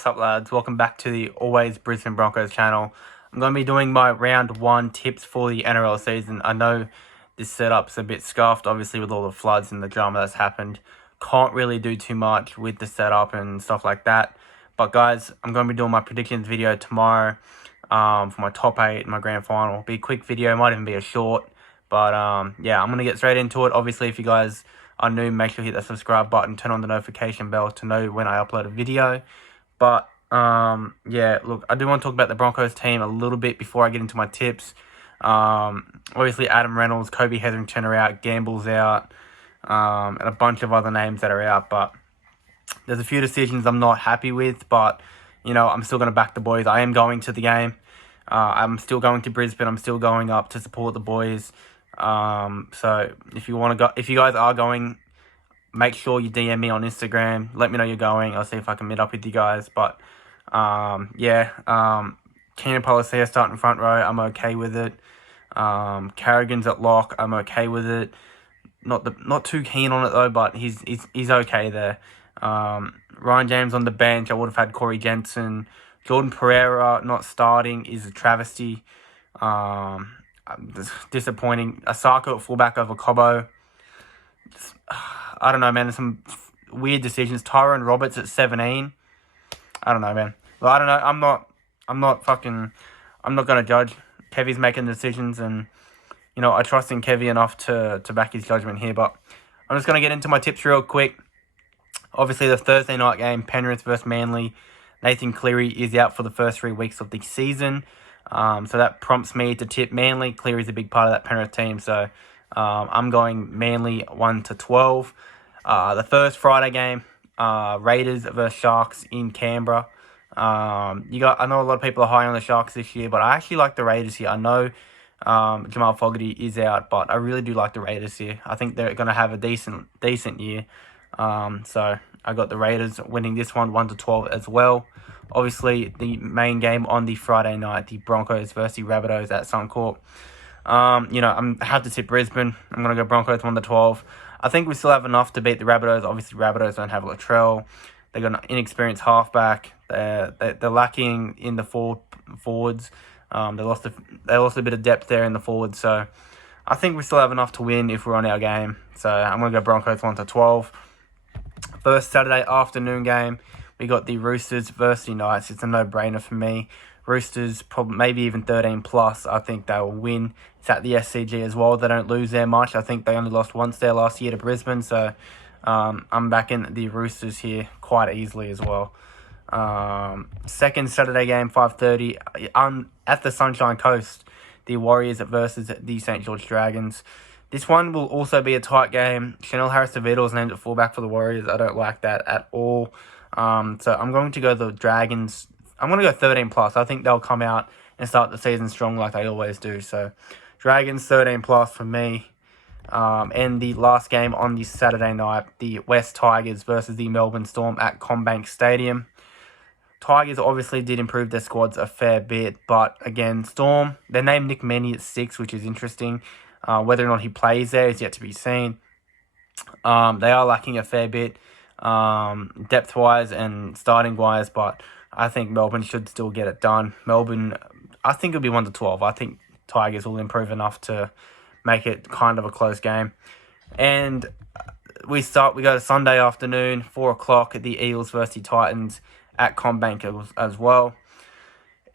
What's up, lads? Welcome back to the Always Brisbane Broncos channel. I'm going to be doing my round 1 tips for the NRL season. I know this setup's a bit scuffed, obviously, with all the floods and the drama that's happened. Can't really do too much with the setup and stuff like that. But, guys, I'm going to be doing my predictions video tomorrow for my top 8 and my grand final. It'll be a quick video, might even be a short. But, yeah, I'm going to get straight into it. Obviously, if you guys are new, make sure you hit that subscribe button, turn on the notification bell to know when I upload a video. But, yeah, look, I do want to talk about the Broncos team a little bit before I get into my tips. Obviously, Adam Reynolds, Kobe Hetherington are out, Gamble's out, and a bunch of other names that are out. But there's a few decisions I'm not happy with, but, you know, I'm still going to back the boys. I am going to the game. I'm still going to Brisbane. I'm still going up to support the boys. So if you want to go, if you guys are going, make sure you DM me on Instagram. Let me know you're going. I'll see if I can meet up with you guys. But, yeah, Keenan Policia starting front row. I'm okay with it. Carrigan's at lock. I'm okay with it. Not too keen on it, though, but he's okay there. Ryan James on the bench. I would have had Corey Jensen. Jordan Pereira not starting is a travesty. Disappointing. Asako at fullback over Cobbo. I don't know, man. There's some weird decisions. Tyrone Roberts at 17. I don't know, man. Well, I don't know. I'm not going to judge. Kevy's making decisions, and, you know, I trust in Kevy enough to back his judgment here. But I'm just going to get into my tips real quick. Obviously, the Thursday night game, Penrith versus Manly. Nathan Cleary is out for the first 3 weeks of the season. So that prompts me to tip Manly. Cleary's a big part of that Penrith team, so I'm going Manly 1-12. The first Friday game, Raiders versus Sharks in Canberra. I know a lot of people are high on the Sharks this year, but I actually like the Raiders here. I know Jamal Fogarty is out, but I really do like the Raiders here. I think they're going to have a decent year. So I got the Raiders winning this one 1-12 as well. Obviously, the main game on the Friday night, the Broncos versus the Rabbitohs at Suncorp. You know, I have to tip Brisbane. I'm going to go Broncos 1-12. I think we still have enough to beat the Rabbitohs. Obviously, Rabbitohs don't have Latrell. They've got an inexperienced halfback. They're lacking in the forwards. They lost a bit of depth there in the forwards. So I think we still have enough to win if we're on our game. So I'm going to go Broncos 1-12. First Saturday afternoon game, we got the Roosters versus the Knights. It's a no-brainer for me. Roosters, probably maybe even 13+. I think they will win. It's at the SCG as well. They don't lose there much. I think they only lost once there last year to Brisbane. So I'm backing the Roosters here quite easily as well. Second Saturday game, 5:30 at the Sunshine Coast. The Warriors versus the St. George Dragons. This one will also be a tight game. Chanel Harris-DeVito is named at fullback for the Warriors. I don't like that at all. So I'm going to go the Dragons. I'm going to go 13+. I think they'll come out and start the season strong like they always do. So Dragons 13+ for me. And the last game on the Saturday night, the West Tigers versus the Melbourne Storm at CommBank Stadium. Tigers obviously did improve their squads a fair bit, but again, Storm, they named Nick Meaney at 6, which is interesting. Whether or not he plays there is yet to be seen. They are lacking a fair bit depth-wise and starting-wise, but I think Melbourne should still get it done. Melbourne, I think it'll be 1-12. I think Tigers will improve enough to make it kind of a close game. And we go to Sunday afternoon, 4 o'clock, at the Eels versus the Titans at CommBank as well.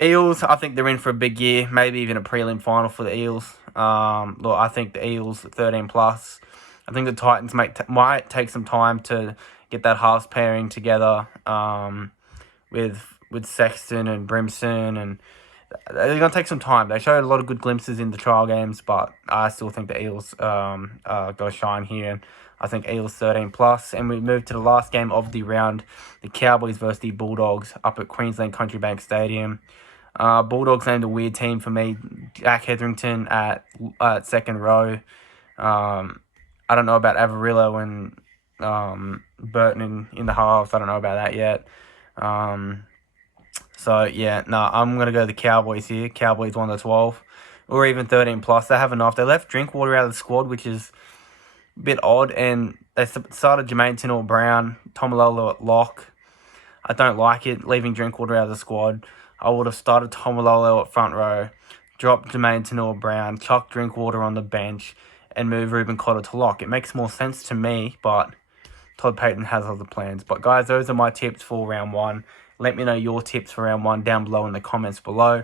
Eels, I think they're in for a big year, maybe even a prelim final for the Eels. Look, I think the Eels 13+. I think the Titans might take some time to get that halves pairing together with Sexton and Brimson, and they're going to take some time. They showed a lot of good glimpses in the trial games, but I still think the Eels go shine here. I think Eels 13+. And we move to the last game of the round, the Cowboys versus the Bulldogs up at Queensland Country Bank Stadium. Bulldogs named a weird team for me. Jack Hetherington at second row. I don't know about Avarillo and Burton in the halves. I don't know about that yet. So, yeah, no, I'm going to go the Cowboys here. Cowboys 1-12. Or even 13+. They have enough. They left Drinkwater out of the squad, which is a bit odd. And they started Jermaine Tennell-Brown, Tomalolo at lock. I don't like it, leaving Drinkwater out of the squad. I would have started Tomalolo at front row, dropped Jermaine Tanua-Brown, chucked Drinkwater on the bench, and move Ruben Cotter to lock. It makes more sense to me, but Todd Payten has other plans. But guys, those are my tips for round 1. Let me know your tips for round 1 down below in the comments below.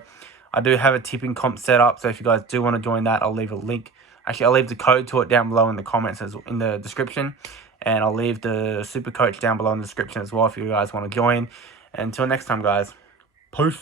I do have a tipping comp set up, so if you guys do want to join that, I'll leave a link. Actually, I'll leave the code to it down below in the comments, in the description. And I'll leave the Super Coach down below in the description as well if you guys want to join. And until next time, guys. Peace.